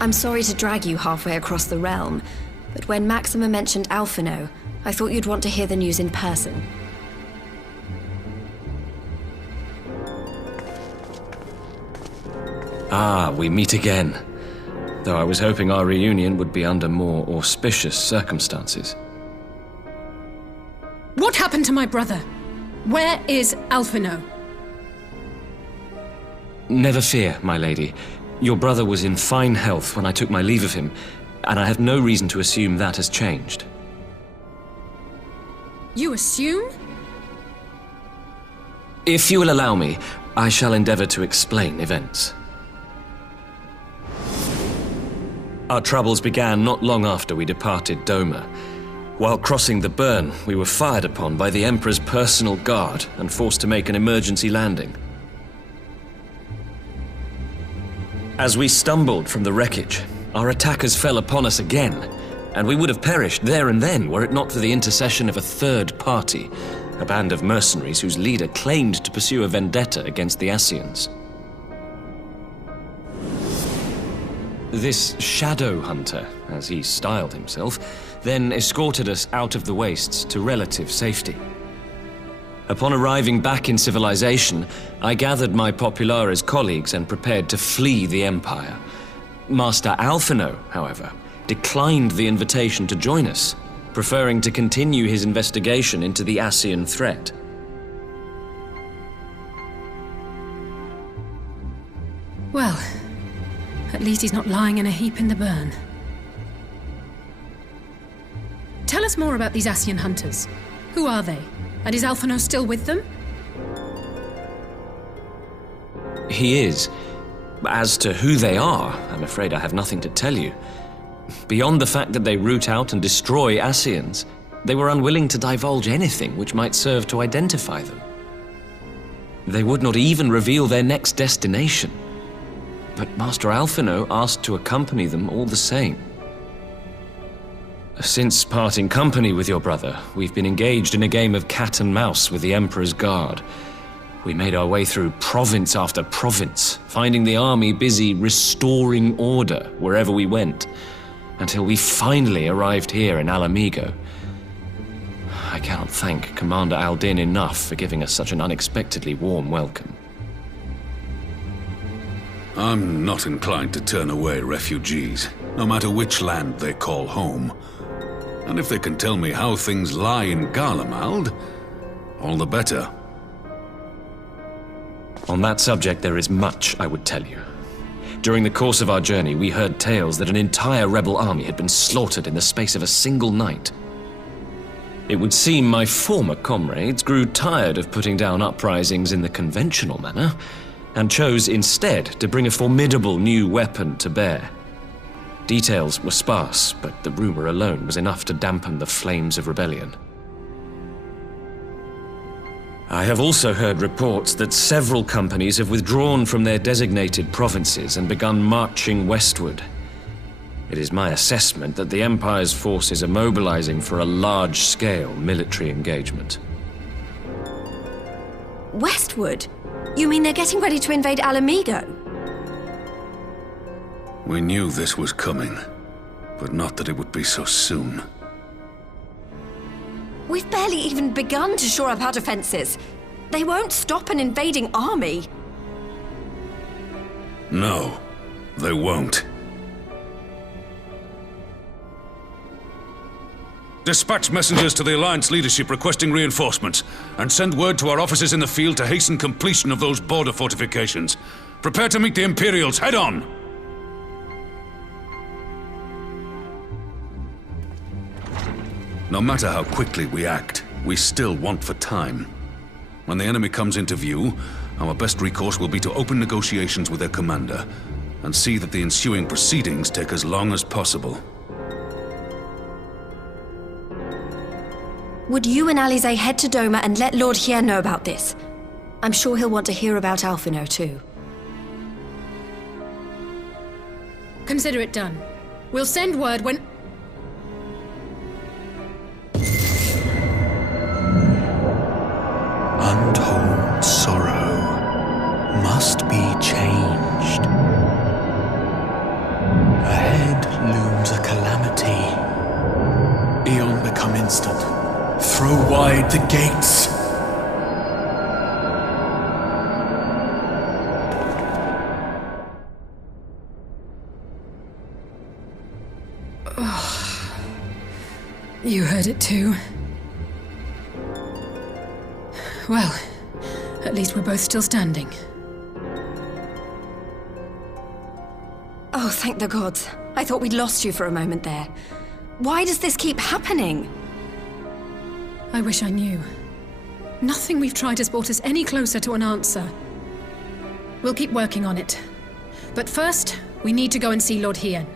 I'm sorry to drag you halfway across the realm, but when Maxima mentioned Alphino, I thought you'd want to hear the news in person. Ah, we meet again. Though I was hoping our reunion would be under more auspicious circumstances. What happened to my brother? Where is Alphino? Never fear, my lady. Your brother was in fine health when I took my leave of him, and I have no reason to assume that has changed. You assume? If you will allow me, I shall endeavor to explain events. Our troubles began not long after we departed Doma. While crossing the burn, we were fired upon by the Emperor's personal guard and forced to make an emergency landing. As we stumbled from the wreckage, our attackers fell upon us again, and we would have perished there and then were it not for the intercession of a third party, a band of mercenaries whose leader claimed to pursue a vendetta against the Ascians. This shadow hunter, as he styled himself, then escorted us out of the wastes to relative safety. Upon arriving back in civilization, I gathered my Populares colleagues and prepared to flee the Empire. Master Alphino, however, declined the invitation to join us, preferring to continue his investigation into the Ascian threat. Well, at least he's not lying in a heap in the burn. Tell us more about these Ascian hunters. Who are they? And is Alphino still with them? He is. As to who they are, I'm afraid I have nothing to tell you. Beyond the fact that they root out and destroy Ascians, they were unwilling to divulge anything which might serve to identify them. They would not even reveal their next destination. But Master Alphino asked to accompany them all the same. Since parting company with your brother, we've been engaged in a game of cat and mouse with the Emperor's guard. We made our way through province after province, finding the army busy restoring order wherever we went, until we finally arrived here in Alamigo. I cannot thank Commander Aldin enough for giving us such an unexpectedly warm welcome. I'm not inclined to turn away refugees, no matter which land they call home. And if they can tell me how things lie in Garlemald, all the better. On that subject, there is much I would tell you. During the course of our journey, we heard tales that an entire rebel army had been slaughtered in the space of a single night. It would seem my former comrades grew tired of putting down uprisings in the conventional manner, and chose instead to bring a formidable new weapon to bear. Details were sparse, but the rumor alone was enough to dampen the flames of rebellion. I have also heard reports that several companies have withdrawn from their designated provinces and begun marching westward. It is my assessment that the Empire's forces are mobilizing for a large-scale military engagement. Westward? You mean they're getting ready to invade Alamigo? We knew this was coming, but not that it would be so soon. We've barely even begun to shore up our defenses. They won't stop an invading army. No, they won't. Dispatch messengers to the Alliance leadership requesting reinforcements, and send word to our officers in the field to hasten completion of those border fortifications. Prepare to meet the Imperials head on! No matter how quickly we act, we still want for time. When the enemy comes into view, our best recourse will be to open negotiations with their commander, and see that the ensuing proceedings take as long as possible. Would you and Alize head to Doma and let Lord Hier know about this? I'm sure he'll want to hear about Alphino too. Consider it done. We'll send word when... Untold sorrow must be changed. comes a calamity. Aeon become instant. Throw wide the gates! You heard it too. Well, at least we're both still standing. Oh, thank the gods. I thought we'd lost you for a moment there. Why does this keep happening? I wish I knew. Nothing we've tried has brought us any closer to an answer. We'll keep working on it. But first, we need to go and see Lord Hien.